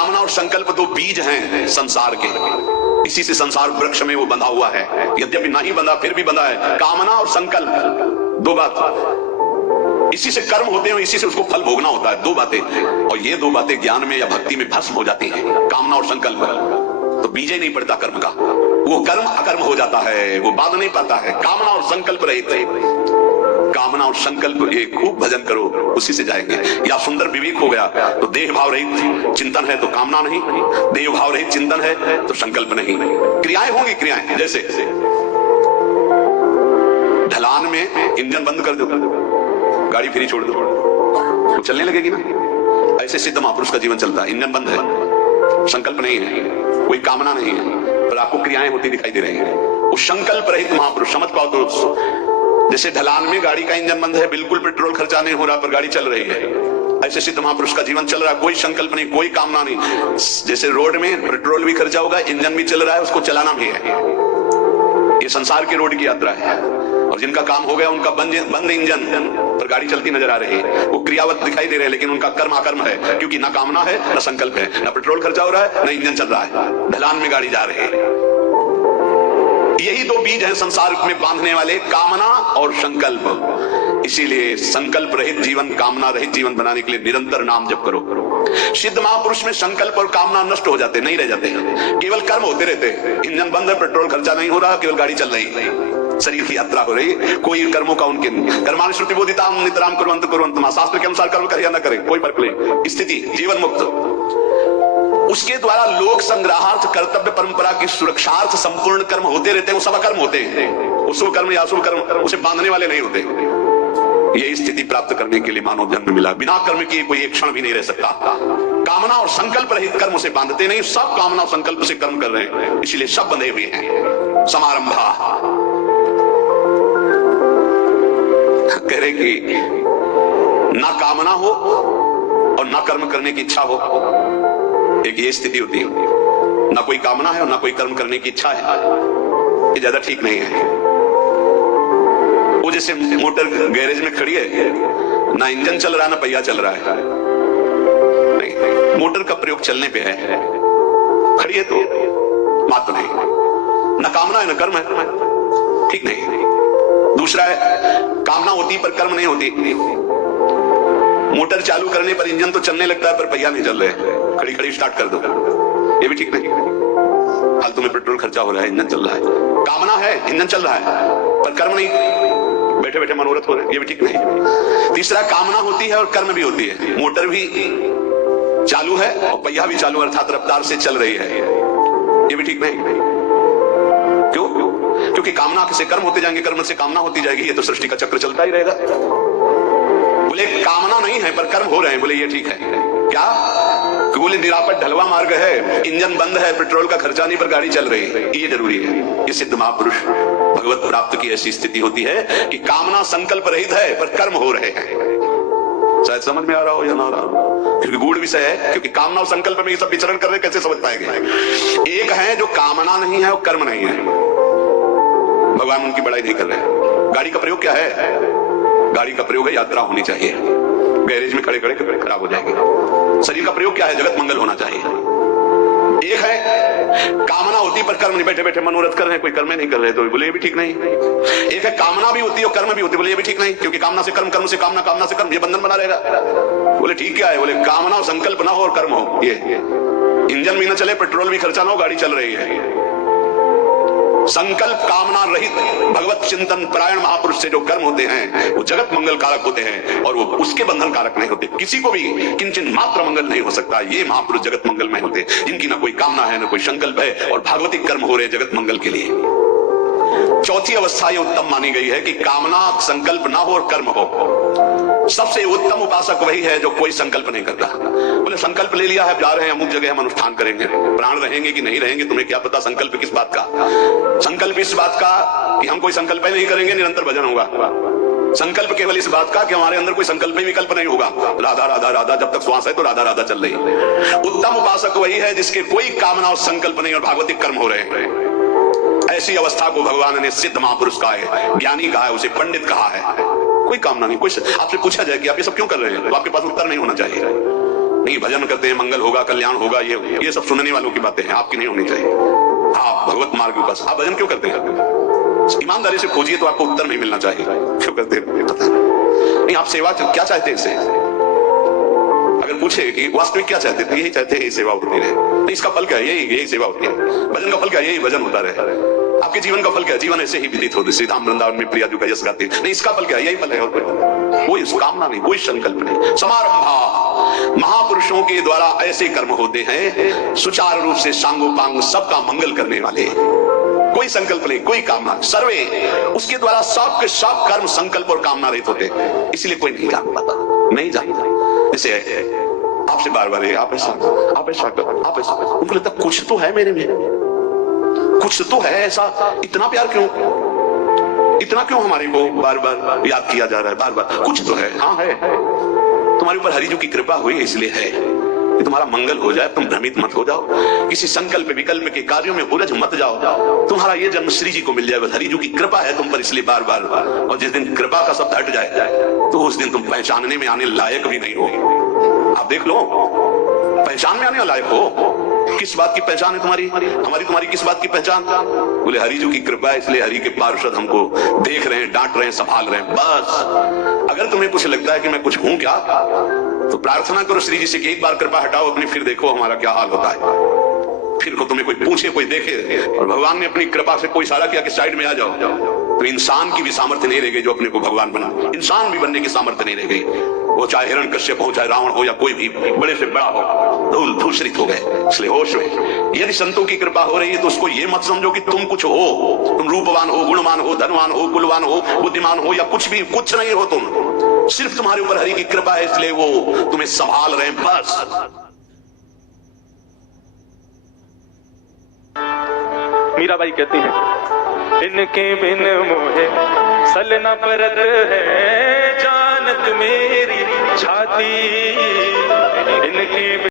कामना और संकल्प दो बीज हैं संसार के, इसी से संसार वृक्ष में वो बंधा हुआ है। यद्यपि नहीं बंधा फिर भी बंधा है। कामना और संकल्प दो बात, इसी से कर्म होते हैं, इसी से उसको फल भोगना होता है। दो बातें, और ये दो बातें ज्ञान में या भक्ति में भस्म हो जाती हैं। कामना और संकल्प तो बीज ही नहीं पड़ता कर्म का, वो कर्म अकर्म हो जाता है, वो बांध नहीं पाता है। कामना और संकल्प रहित, कामना और संकल्प, ये खूब भजन करो, उसी से जाएंगे। या सुंदर विवेक हो गया तो देह भाव रहित चिंतन है तो कामना नहीं, देह भाव रहित चिंतन है तो संकल्प नहीं। क्रियाएं होंगी, क्रियाएं जैसे ढलान में इंजन बंद कर दो, गाड़ी फ्री छोड़ दो, तो चलने लगेगी ना। ऐसे सिद्ध महापुरुष का जीवन चलता है। इंजन बंद है, संकल्प नहीं है, कोई कामना नहीं है, पर आपको क्रियाएं होती दिखाई दे रही हैं। वो संकल्प रहित महापुरुष, समझ पाओ तो जैसे ढलान में गाड़ी का इंजन बंद है, बिल्कुल पेट्रोल खर्चा नहीं हो रहा पर गाड़ी चल रही है, ऐसे सिद्ध महापुरुष का जीवन चल रहा है। कोई संकल्प नहीं, कोई कामना नहीं। जैसे रोड में पेट्रोल भी खर्चा होगा, इंजन भी चल रहा है, उसको चलाना भी है। ये संसार की रोड की यात्रा है। और जिनका काम हो गया उनका बंद इंजन पर गाड़ी चलती नजर आ रही है, वो क्रियावत दिखाई दे रहे हैं, लेकिन उनका कर्म अकर्म है, क्योंकि ना कामना है ना संकल्प है, ना पेट्रोल खर्चा हो रहा है ना इंजन चल रहा है, ढलान में गाड़ी जा रही है। यही दो बीज हैं संसार में बांधने वाले, कामना और संकल्प। इसीलिए संकल्प रहित जीवन, कामना रहित जीवन बनाने के लिए निरंतर नाम जप करो। सिद्ध महापुरुष में संकल्प और कामना नष्ट हो जाते, नहीं रह जाते, केवल कर्म होते रहते। इंजन बंद है, पेट्रोल खर्चा नहीं हो रहा, केवल गाड़ी चल रही है, शरीर की यात्रा हो रही है। कोई कर्मों का उनके कर्मानुष्ठान श्रुति बोधिताम नितराम कुर्वन्तु मां, शास्त्र के अनुसार कर्म करे या न करे, कोई फर्क नहीं। स्थिति जीवन मुक्त, उसके द्वारा लोक संग्रहार्थ, कर्तव्य परंपरा की सुरक्षार्थ संपूर्ण कर्म होते रहते हैं। वो सब कर्म होते हैं, वो शुभ कर्म या अशुभ कर्म उसे बांधने वाले नहीं होते। यही स्थिति प्राप्त करने के लिए मानव जन्म मिला। बिना कर्म किए कोई एक क्षण भी नहीं रह सकता। कामना और संकल्प रहित कर्म उसे बांधते नहीं, सब कामना और संकल्प से कर्म कर रहे हैं, इसलिए सब बंधे हुए हैं। समारंभा कह रहे कि ना कामना हो और ना कर्म करने की इच्छा हो, एक ये स्थिति होती है। ना कोई कामना है और ना कोई कर्म करने की इच्छा है, ये ज्यादा ठीक नहीं है। वो जैसे मोटर गैरेज में खड़ी है, ना इंजन चल रहा है ना पहिया चल रहा है, नहीं, मोटर का प्रयोग चलने पे है, खड़ी है तो बात तो नहीं, ना कामना है ना कर्म है, ठीक नहीं। दूसरा है, कामना होती पर कर्म नहीं होती। मोटर चालू करने पर इंजन तो चलने लगता है पर पहिया नहीं चल रहे, खड़ी खड़ी स्टार्ट कर दो, ये भी ठीक नहीं। फालतू में पेट्रोल खर्चा हो रहा है, इंजन चल रहा है। कामना है, इंजन चल रहा है पर कर्म नहीं, बैठे बैठे मनोरथ हो रहे, ये भी ठीक नहीं। तीसरा, कामना होती है और कर्म भी होती है, मोटर भी चालू है और पहिया भी चालू अर्थात रफ्तार से चल रही है, ये भी ठीक नहीं। क्यों? क्योंकि कामना से कर्म होते जाएंगे, कर्म से कामना होती जाएगी, ये तो सृष्टि का चक्र चलता ही रहेगा। बोले कामना नहीं है पर कर्म हो रहे हैं, बोले ये ठीक है। क्या? बोले निरापद ढलवा मार्ग है, इंजन बंद है, पेट्रोल का खर्चा नहीं पर गाड़ी चल रही है, ये जरूरी है। ये सिद्ध महापुरुष भगवत प्राप्त की ऐसी स्थिति होती है कि कामना संकल्प रहित है पर कर्म हो रहे हैं। शायद समझ में आ रहा हो या ना आ रहा हो, क्योंकि गूढ़ विषय है, क्योंकि कामना और संकल्प में ये सब विचरण कर रहे, कैसे समझ पाएंगे। एक है जो कामना नहीं है और कर्म नहीं है, भगवान उनकी बड़ाई नहीं कर रहे हैं। गाड़ी का प्रयोग क्या है? गाड़ी का प्रयोग है यात्रा होनी चाहिए, गैरेज में खड़े खड़े खराब हो जाएगी। शरीर का प्रयोग क्या है? जगत मंगल होना चाहिए। एक है कामना होती पर कर्म नहीं, बैठे बैठे मनोरथ कर रहे हैं, कोई कर्म नहीं कर रहे, तो बोले ये भी ठीक नहीं। एक है कामना भी होती है और कर्म भी होती है, बोले ये भी ठीक नहीं, क्योंकि कामना से कर्म, कर्म से कामना, कामना से कर्म, ये बंधन बना रहेगा। बोले ठीक क्या है? बोले कामना और संकल्प ना हो और कर्म हो, ये इंजन भी ना चले, पेट्रोल भी खर्चा ना हो, गाड़ी चल रही है। संकल्प कामना रहित भगवत चिंतन परायण महापुरुष से जो कर्म होते हैं वो जगत मंगल कारक होते हैं, और वो उसके बंधन कारक नहीं होते। किसी को भी किंचन मात्र मंगल नहीं हो सकता। ये महापुरुष जगत मंगल में होते, जिनकी ना कोई कामना है ना कोई संकल्प है, और भागवतिक कर्म हो रहे जगत मंगल के लिए। चौथी अवस्था ये उत्तम मानी गई है कि कामना संकल्प ना हो और कर्म हो। सबसे उत्तम उपासक वही है जो कोई संकल्प नहीं करता। बोले संकल्प ले लिया है, जा रहे हैं अमुक जगह, हम अनुष्ठान करेंगे, प्राण रहेंगे कि नहीं रहेंगे तुम्हें क्या पता। संकल्प किस बात का? संकल्प इस बात का कि हम कोई संकल्प नहीं करेंगे, निरंतर भजन होगा। संकल्प केवल इस बात का कि हमारे अंदर कोई संकल्प ही विकल्प नहीं होगा। राधा राधा राधा, जब तक श्वास है तो राधा राधा चल रही है। उत्तम उपासक वही है जिसके कोई कामना और संकल्प नहीं और भागवतिक कर्म हो रहे हैं। ऐसी अवस्था को भगवान ने सिद्ध महापुरुष कहा है, ज्ञानी कहा है, उसे पंडित कहा है। कोई कामना नहीं, कोई आपसे पूछा जाए कि आप ये सब क्यों कर रहे हैं, तो आपके पास उत्तर नहीं होना चाहिए। नहीं, भजन करते हैं मंगल होगा कल्याण होगा, ये सब सुनने वालों की बातें हैं, आपकी नहीं होनी चाहिए। आप भगवत मार्ग के पास, आप भजन क्यों करते हैं? ईमानदारी से खोजिए तो आपको उत्तर नहीं मिलना चाहिए। क्यों करते हैं पता नहीं। आप सेवा क्या चाहते हैं इससे? अगर पूछे कि वास्तविक क्या चाहते थे, यही चाहते हैं यही सेवा होती रहे। नहीं, इसका फल क्या है? यही सेवा होती है। भजन का फल क्या है? यही भजन होता रहे। आपके जीवन का फल क्या है? जीवन ऐसे ही व्यतीत होते, श्री धाम वृंदावन में प्रिया जी का यश गाते। नहीं, इसका फल क्या है? यही फल है, और कोई कामना नहीं, कोई संकल्प नहीं। समारंभा, महापुरुषों के द्वारा ऐसे कर्म होते हैं सुचारू रूप से सांगोपांग सबका मंगल करने वाले। कोई संकल्प नहीं, कोई कामना। सर्वे, उसके द्वारा सब के सब कर्म संकल्प और कामना रहित होते, इसलिए कोई नहीं जान पाता, नहीं जानता। जैसे आपसे बार बार आप ऐसा उनको लगता कुछ तो है मेरे में, कुछ तो है ऐसा। इतना प्यार क्यों, इतना क्यों हमारे को बार बार याद किया जा रहा है? बार बार कुछ तो है। हाँ है, तुम्हारे ऊपर हरि जी की कृपा हुई इसलिए है कि तुम्हारा मंगल हो जाए। तुम भ्रमित मत हो जाओ, किसी संकल्प विकल्प के कार्यों में उलझ मत जाओ। तुम्हारा ये जन्म श्री जी को मिल जाए, हरि जी की कृपा है तुम पर, इसलिए बार बार। और जिस दिन कृपा का शब्द हट जाए तो उस दिन तुम पहचानने में आने लायक भी नहीं हो। आप देख लो, पहचान में आने लायक हो। किस बात की पहचान है तुम्हारी? हमारी तुम्हारी किस बात की पहचान? बोले हरि जी की कृपा है, इसलिए हरि के पार्षद हमको देख रहे हैं, डांट रहे हैं, संभाल रहे हैं, बस। अगर तुम्हें कुछ लगता है कि मैं कुछ हूं क्या, तो प्रार्थना करो श्री जी से कि एक बार कृपा हटाओ अपनी, फिर देखो हमारा क्या हाल होता है। फिर को तुम्हें कोई पूछे, कोई देखे, और भगवान ने अपनी कृपा से कोई इशारा किया कि साइड में आ जाओ, तो इंसान की भी सामर्थ्य नहीं रह गई जो अपने को भगवान बना। इंसान भी बनने की सामर्थ्य नहीं रह गई, वो चाहे हिरण्यकश्यप हो, चाहे रावण हो, या कोई भी बड़े से बड़ा हो, धूल धूसरित हो गए। इसलिए होश में, यदि संतों की कृपा हो रही है तो उसको ये मत समझो कि तुम कुछ हो, तुम रूपवान हो, गुणवान हो, धनवान हो, कुलवान हो, बुद्धिमान हो, या कुछ भी, कुछ नहीं हो तुम। सिर्फ तुम्हारे ऊपर हरि की कृपा है, इसलिए वो तुम्हें संभाल रहे हैं, बस। मीराबाई कहती हैं, इनके बिन मोहे सल न परत है, जानत मेरी छाती। इनके